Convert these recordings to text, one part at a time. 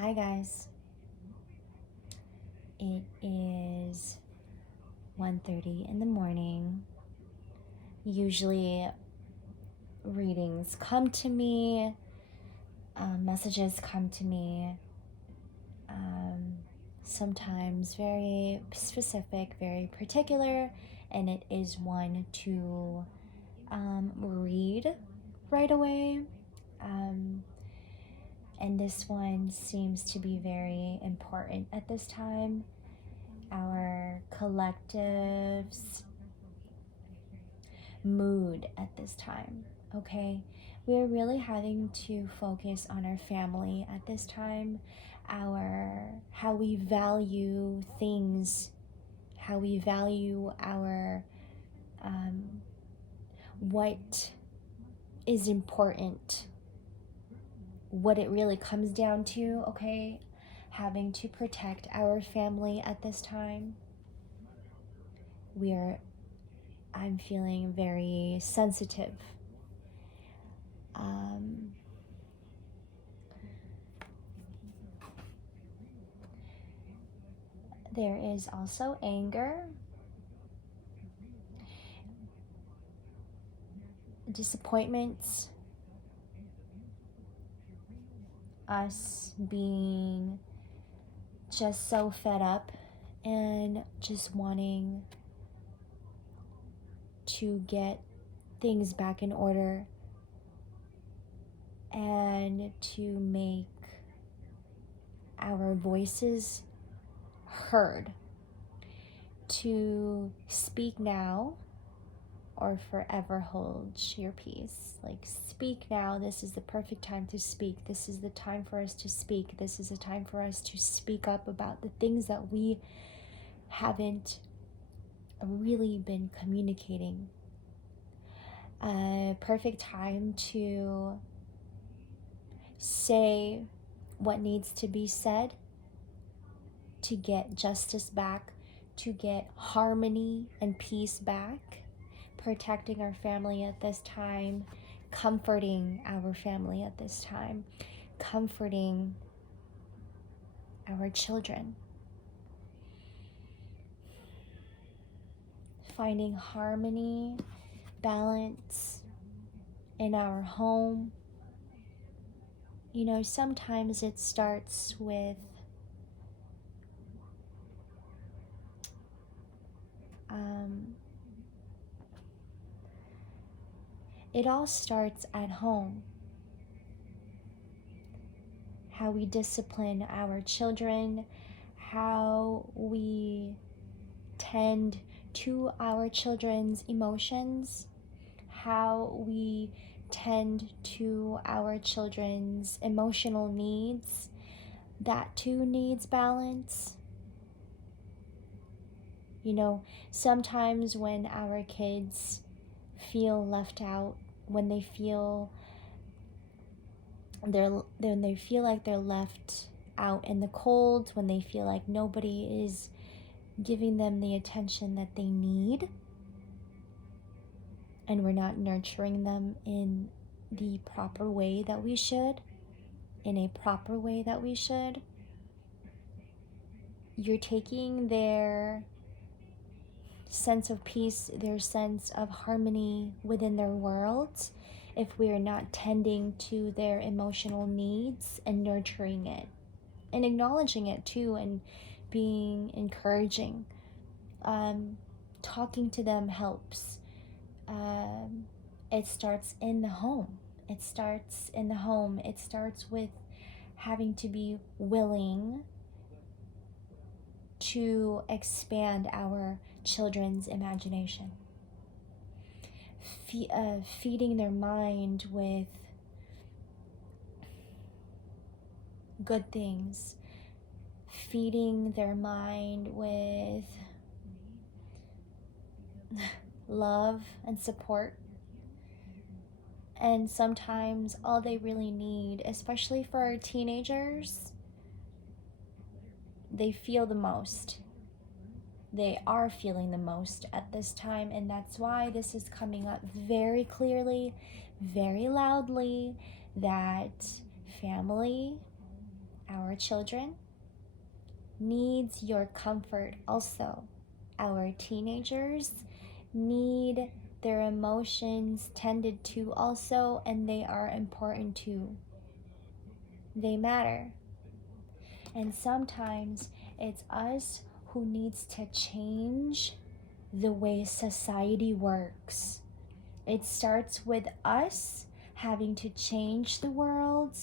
Hi guys. It is 1:30 in the morning. Usually readings come to me, messages come to me, sometimes very specific, very particular, and it is one to read right away. And this one seems to be very important at this time. Our collective's mood at this time, okay? We're really having to focus on our family at this time, how we value things, how we value our what is important, what it really comes down to, okay? Having to protect our family at this time. I'm feeling very sensitive. There is also anger, disappointments, us being just so fed up and just wanting to get things back in order and to make our voices heard, to speak now or forever hold your peace. Like, speak now. This is the perfect time to speak. This is the time for us to speak. This is the time for us to speak up about the things that we haven't really been communicating. A perfect time to say what needs to be said, to get justice back, to get harmony and peace back, protecting our family at this time, comforting our family at this time, comforting our children, finding harmony, balance in our home. You know, sometimes it starts with it all starts at home. How we discipline our children, how we tend to our children's emotions, how we tend to our children's emotional needs. That too needs balance. You know, sometimes when our kids feel left out, when they feel like they're left out in the cold, when they feel like nobody is giving them the attention that they need, and we're not nurturing them in the proper way that we should, you're taking their sense of peace, their sense of harmony within their world, if we are not tending to their emotional needs and nurturing it and acknowledging it too, and being encouraging. Talking to them helps. It starts in the home. It starts with having to be willing to expand our children's imagination. Feeding their mind with good things. Feeding their mind with love and support. And sometimes all they really need, especially for our teenagers, they feel the most. They are feeling the most at this time, and that's why this is coming up very clearly, very loudly, that family Our children needs your comfort also. Our teenagers need their emotions tended to also, and they are important too. They matter. And sometimes it's us who needs to change the way society works. It starts with us having to change the world.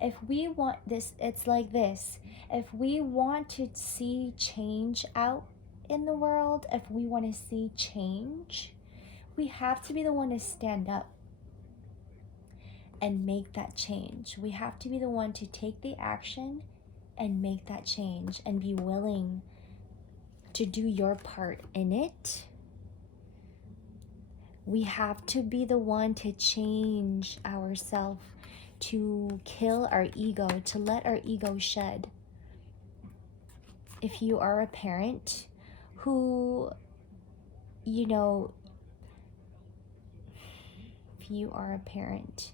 If we want this, it's like this. If we want to see change out in the world, if we want to see change, we have to be the one to stand up and make that change. We have to be the one to take the action and make that change and be willing to do your part in it. We have to be the one to change ourselves, to kill our ego, to let our ego shed. If you are a parent who, if you are a parent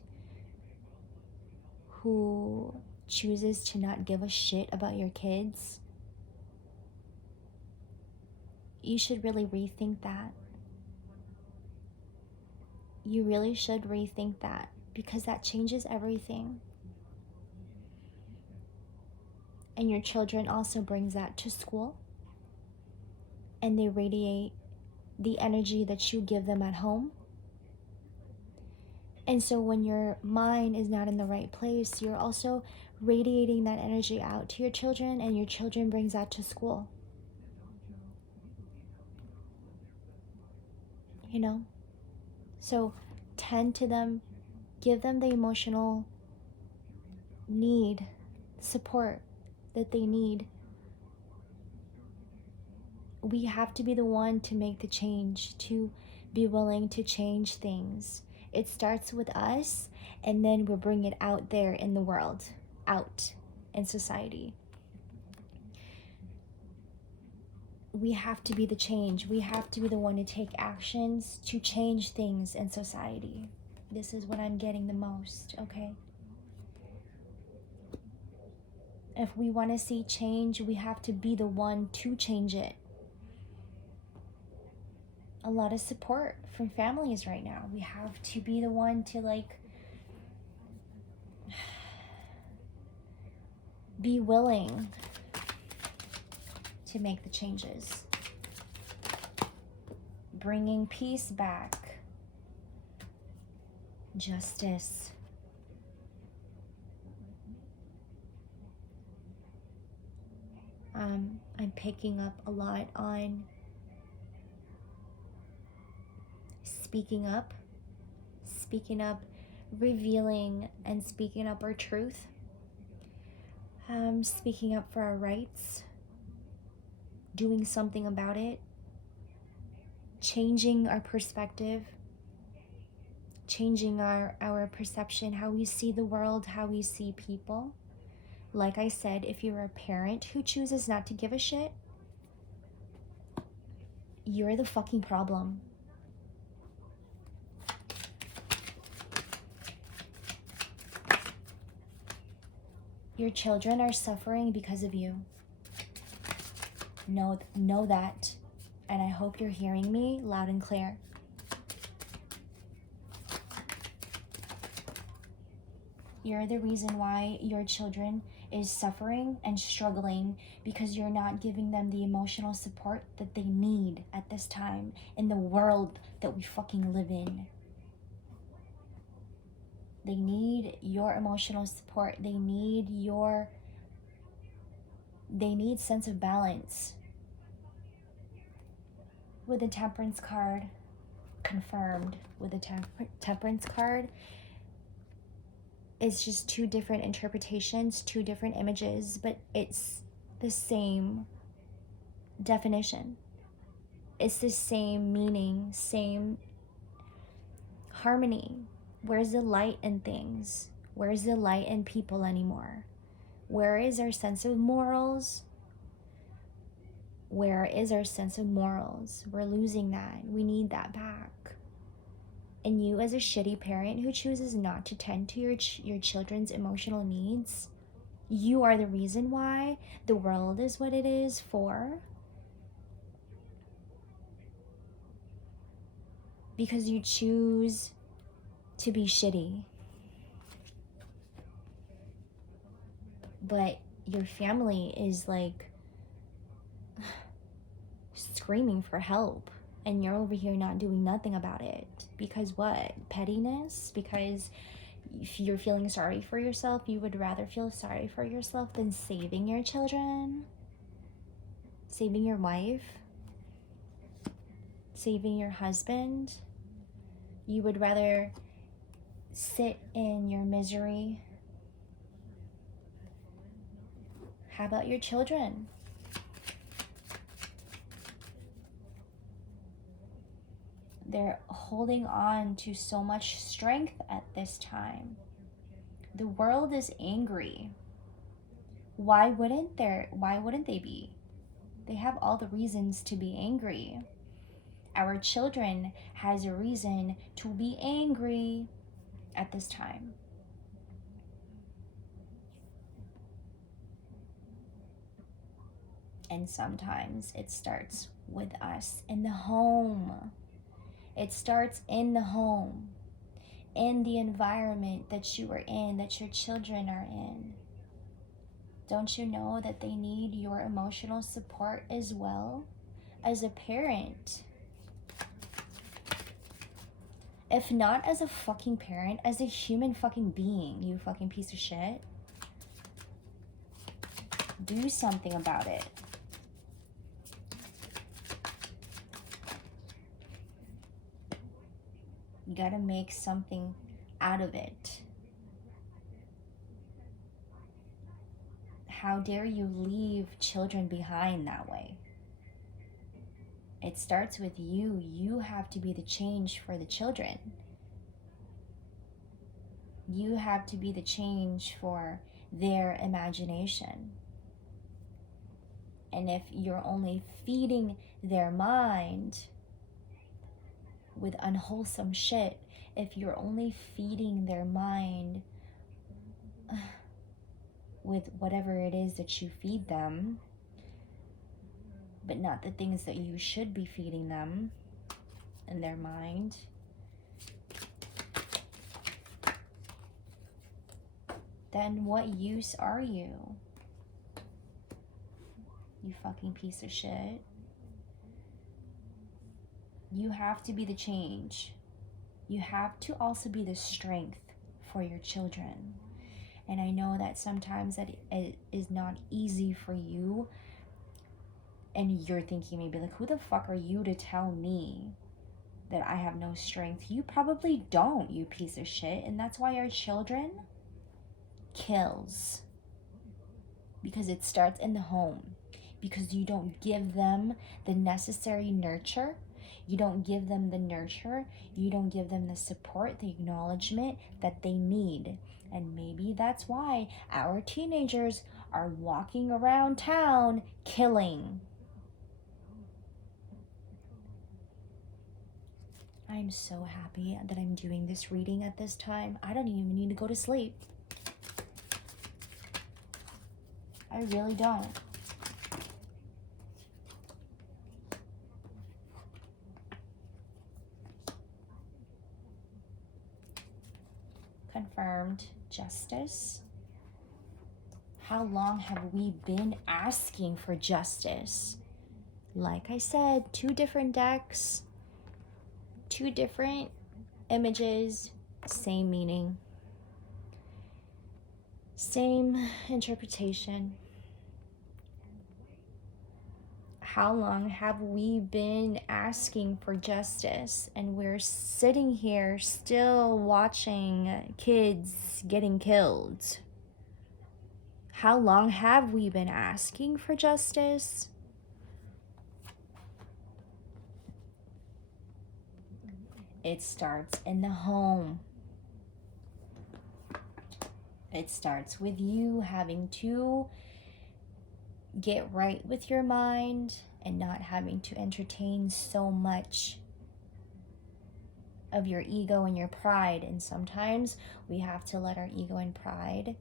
who chooses to not give a shit about your kids, you should really rethink that. You really should rethink that, because that changes everything. And your children also brings that to school, and they radiate the energy that you give them at home. And so when your mind is not in the right place, you're also radiating that energy out to your children, and your children brings that to school. So tend to them, give them the emotional need, support that they need. We have to be the one to make the change, to be willing to change things. It starts with us, and then we'll bring it out there in the world, out in society. We have to be the change. We have to be the one to take actions to change things in society. This is what I'm getting the most, okay? If we want to see change, we have to be the one to change it. A lot of support from families right now. We have to be the one to be willing to make the changes. Bringing peace back. Justice. I'm picking up a lot on speaking up, revealing and speaking up our truth, speaking up for our rights, doing something about it, changing our perspective, changing our perception, how we see the world, how we see people. Like I said, if you're a parent who chooses not to give a shit, you're the fucking problem. Your children are suffering because of you. Know that. And I hope you're hearing me loud and clear. You're the reason why your children is suffering and struggling, because you're not giving them the emotional support that they need at this time in the world that we fucking live in. They need your emotional support. They need sense of balance. With the Temperance card, confirmed with the Temperance card, it's just two different interpretations, two different images, but it's the same definition. It's the same meaning, same harmony. Where's the light in things? Where's the light in people anymore? Where is our sense of morals? Where is our sense of morals? We're losing that. We need that back. And you, as a shitty parent who chooses not to tend to your children's emotional needs, You are the reason why the world is what it is for. Because you choose to be shitty. But your family is like screaming for help. And you're over here not doing nothing about it. Because what? Pettiness? Because if you're feeling sorry for yourself, you would rather feel sorry for yourself than saving your children, saving your wife, saving your husband. You would rather sit in your misery. How about your children? They're holding on to so much strength at this time. The world is angry. Why wouldn't they be? They have all the reasons to be angry. Our children has a reason to be angry at this time. And sometimes it starts with us in the home. It starts in the home, in the environment that you are in, that your children are in. Don't you know that they need your emotional support as well as a parent? If not as a fucking parent, as a human fucking being, you fucking piece of shit. Do something about it. You gotta make something out of it. How dare you leave children behind that way? It starts with you. You have to be the change for the children. You have to be the change for their imagination. And if you're only feeding their mind with unwholesome shit, if you're only feeding their mind with whatever it is that you feed them, but not the things that you should be feeding them in their mind, then what use are you? You fucking piece of shit. You have to be the change. You have to also be the strength for your children. And I know that sometimes that it is not easy for you. And you're thinking maybe like, who the fuck are you to tell me that I have no strength? You probably don't, you piece of shit. And that's why our children kills. Because it starts in the home. Because you don't give them the necessary nurture. You don't give them the nurture. You don't give them the support, the acknowledgement that they need. And maybe that's why our teenagers are walking around town killing. I'm so happy that I'm doing this reading at this time. I don't even need to go to sleep. I really don't. Confirmed justice. How long have we been asking for justice? Like I said, 2 different decks, 2 different images, same meaning, same interpretation. How long have we been asking for justice, and we're sitting here still watching kids getting killed? How long have we been asking for justice? It starts in the home. It starts with you having to get right with your mind and not having to entertain so much of your ego and your pride. And sometimes we have to let our ego and pride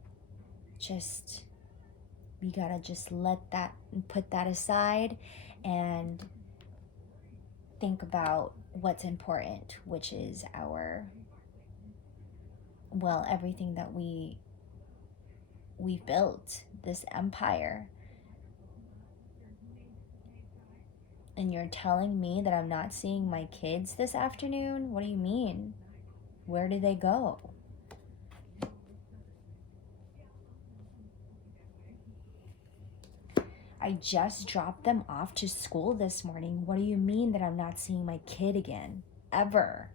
just We gotta just put that aside and think about what's important, which is everything that we've built, this empire. And you're telling me that I'm not seeing my kids this afternoon? What do you mean? Where did they go? I just dropped them off to school this morning. What do you mean that I'm not seeing my kid again? Ever.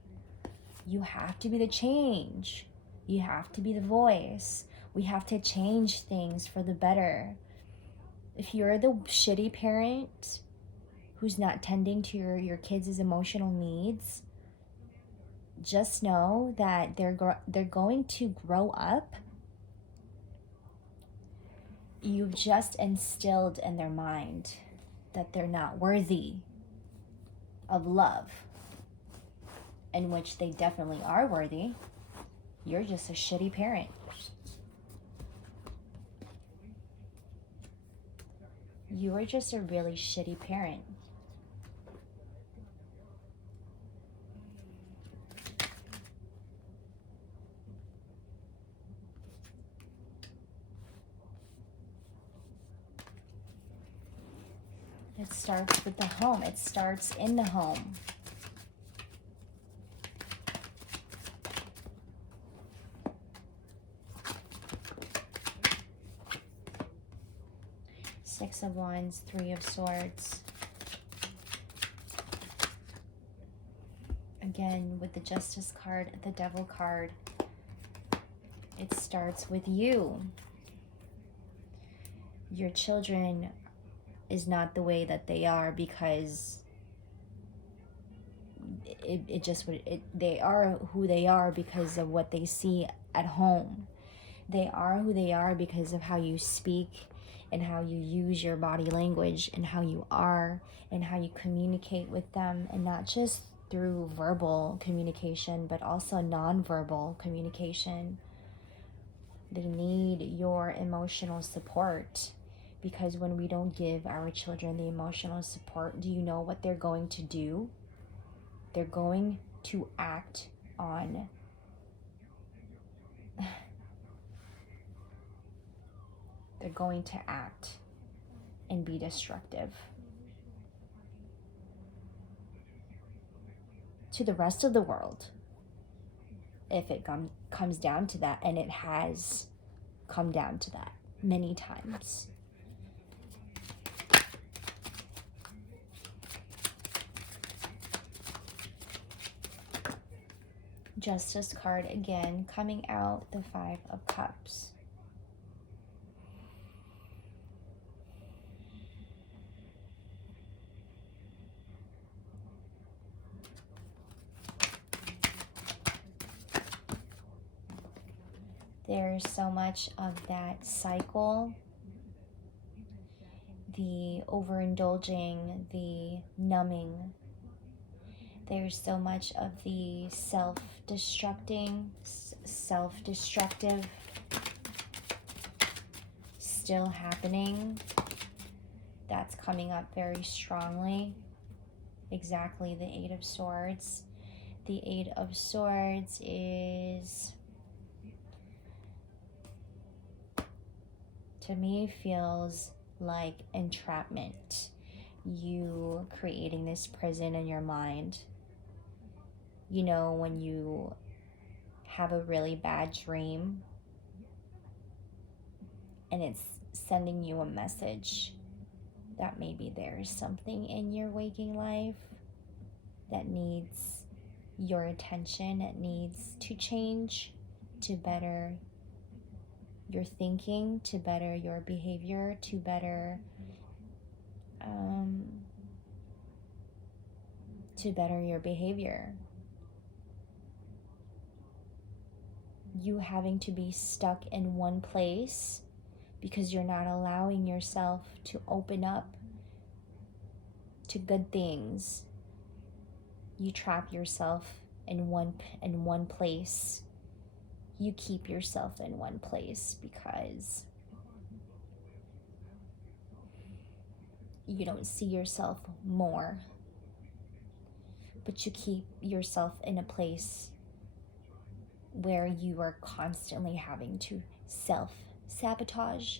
You have to be the change. You have to be the voice. We have to change things for the better. If you're the shitty parent who's not tending to your kids' emotional needs, just know that they're going to grow up. You've just instilled in their mind that they're not worthy of love, in which they definitely are worthy. You're just a shitty parent. You are just a really shitty parent. It starts with the home. It starts in the home. Six of Wands, Three of Swords. Again, with the Justice card, the Devil card, it starts with you. Your children is not the way that they are because they are who they are because of what they see at home. They are who they are because of how you speak and how you use your body language and how you are and how you communicate with them, and not just through verbal communication but also nonverbal communication. They need your emotional support, because when we don't give our children the emotional support, do you know what they're going to do? They're going to act on they're going to act and be destructive to the rest of the world if it comes down to that, and it has come down to that many times. Justice card again, coming out, the Five of Cups. There's so much of that cycle, the overindulging, the numbing. There's so much of the self-destructive still happening. That's coming up very strongly. Exactly, the Eight of Swords. The Eight of Swords is, to me, feels like entrapment. You creating this prison in your mind. You know, when you have a really bad dream and it's sending you a message that maybe there's something in your waking life that needs your attention, it needs to change to better your thinking, to better your behavior, to better your behavior. You having to be stuck in one place because you're not allowing yourself to open up to good things. You trap yourself in one place. You keep yourself in one place because you don't see yourself more, but you keep yourself in a place where you are constantly having to self-sabotage.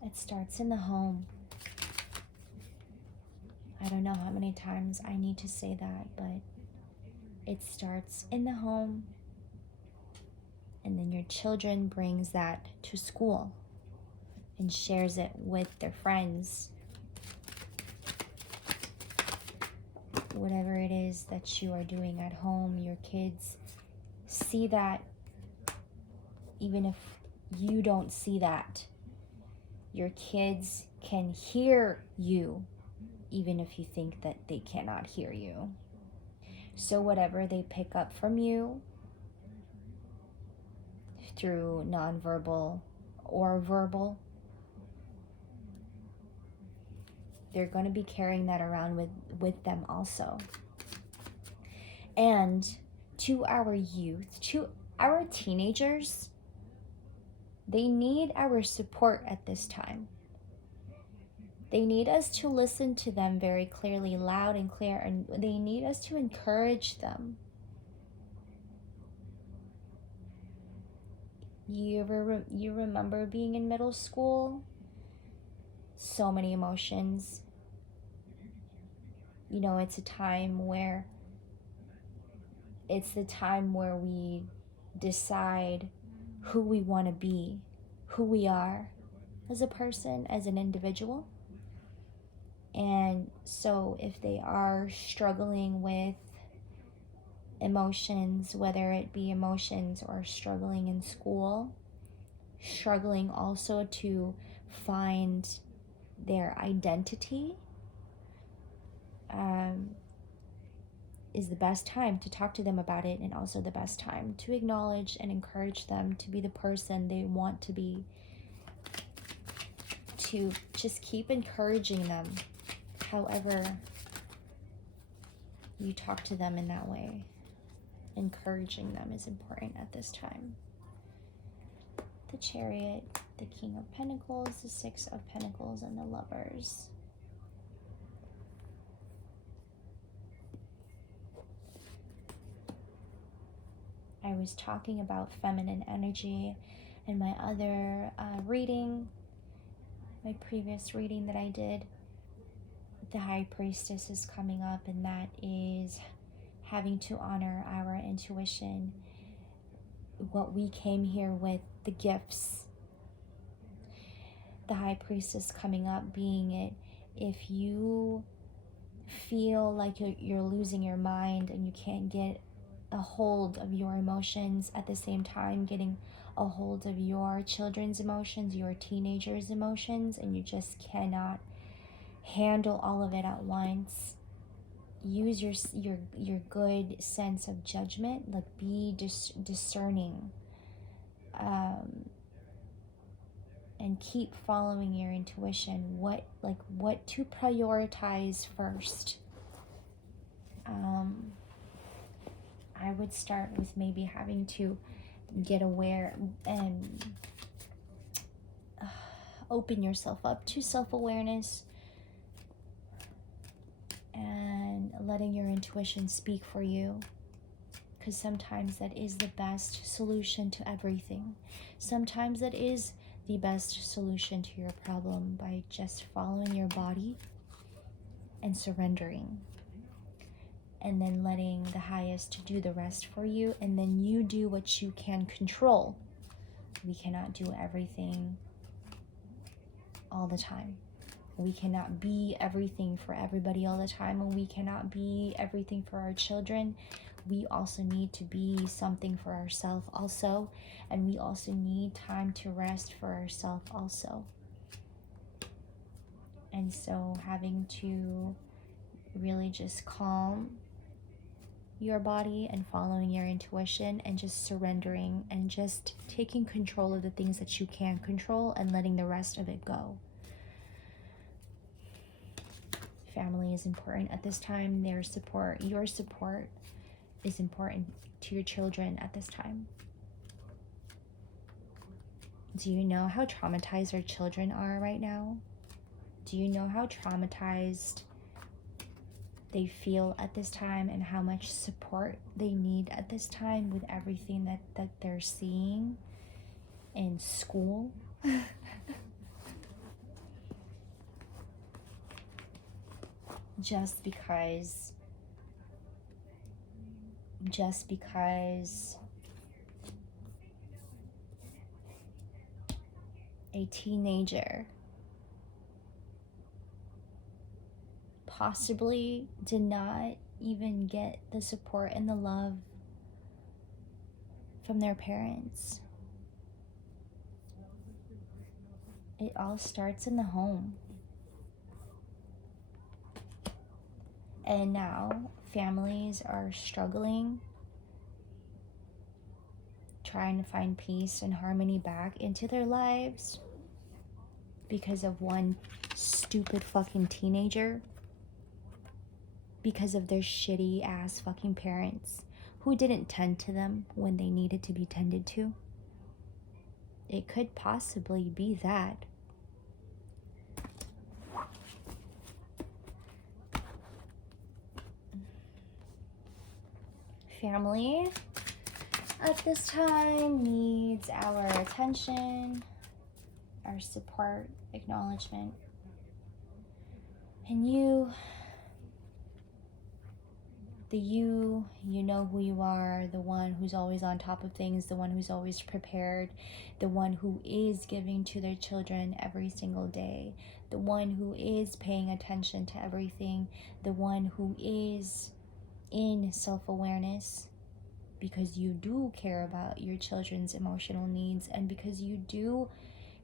It starts in the home. I don't know how many times I need to say that, but it starts in the home, and then your children brings that to school and shares it with their friends. Whatever it is that you are doing at home, your kids see that. Even if you don't see that, your kids can hear you, even if you think that they cannot hear you. So whatever they pick up from you through nonverbal or verbal, they're going to be carrying that around with them also. And to our youth, to our teenagers, they need our support at this time. They need us to listen to them very clearly, loud and clear, and they need us to encourage them. You remember being in middle school? So many emotions. You know, it's the time where we decide who we want to be, who we are as a person, as an individual. And so if they are struggling with emotions, whether it be emotions or struggling in school, struggling also to find their identity, is the best time to talk to them about it, and also the best time to acknowledge and encourage them to be the person they want to be, to just keep encouraging them. However you talk to them in that way, encouraging them is important at this time. The Chariot, the King of Pentacles, the Six of Pentacles, and the Lovers. I was talking about feminine energy in my other reading, my previous reading that I did. The High Priestess is coming up, and that is having to honor our intuition, what we came here with, the gifts. The High Priestess coming up being it, if you feel like you're losing your mind and you can't get a hold of your emotions at the same time getting a hold of your children's emotions, your teenagers' emotions, and you just cannot handle all of it at once, use your good sense of judgment, like be discerning, and keep following your intuition, what to prioritize first. I would start with maybe having to get aware and open yourself up to self-awareness and letting your intuition speak for you, because sometimes that is the best solution to everything. Sometimes that is the best solution to your problem, by just following your body and surrendering, and then letting the highest do the rest for you, and then you do what you can control. We cannot do everything all the time. We cannot be everything for everybody all the time, and we cannot be everything for our children. We also need to be something for ourselves also, and we also need time to rest for ourselves also. And so having to really just calm your body and following your intuition and just surrendering and just taking control of the things that you can control and letting the rest of it go. If family is important at this time. Their support, your support is important to your children at this time. Do you know how traumatized our children are right now? Do you know how traumatized they feel at this time and how much support they need at this time with everything that they're seeing in school? Just because a teenager possibly did not even get the support and the love from their parents. It all starts in the home. And now families are struggling, trying to find peace and harmony back into their lives because of one stupid fucking teenager, because of their shitty ass fucking parents who didn't tend to them when they needed to be tended to. It could possibly be that. Family at this time needs our attention, our support, acknowledgement. And you know who you are, the one who's always on top of things, the one who's always prepared, the one who is giving to their children every single day, the one who is paying attention to everything, the one who is in self-awareness, because you do care about your children's emotional needs and because you do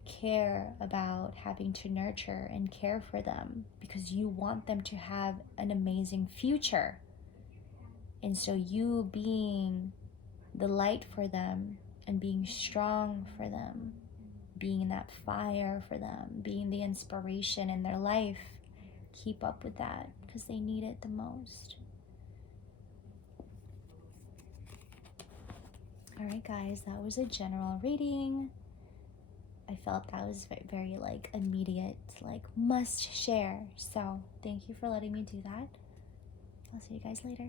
care about having to nurture and care for them, because you want them to have an amazing future. And so you being the light for them and being strong for them, being that fire for them, being the inspiration in their life, keep up with that because they need it the most. All right, guys, that was a general reading. I felt that was very like immediate, like must share. So thank you for letting me do that. I'll see you guys later.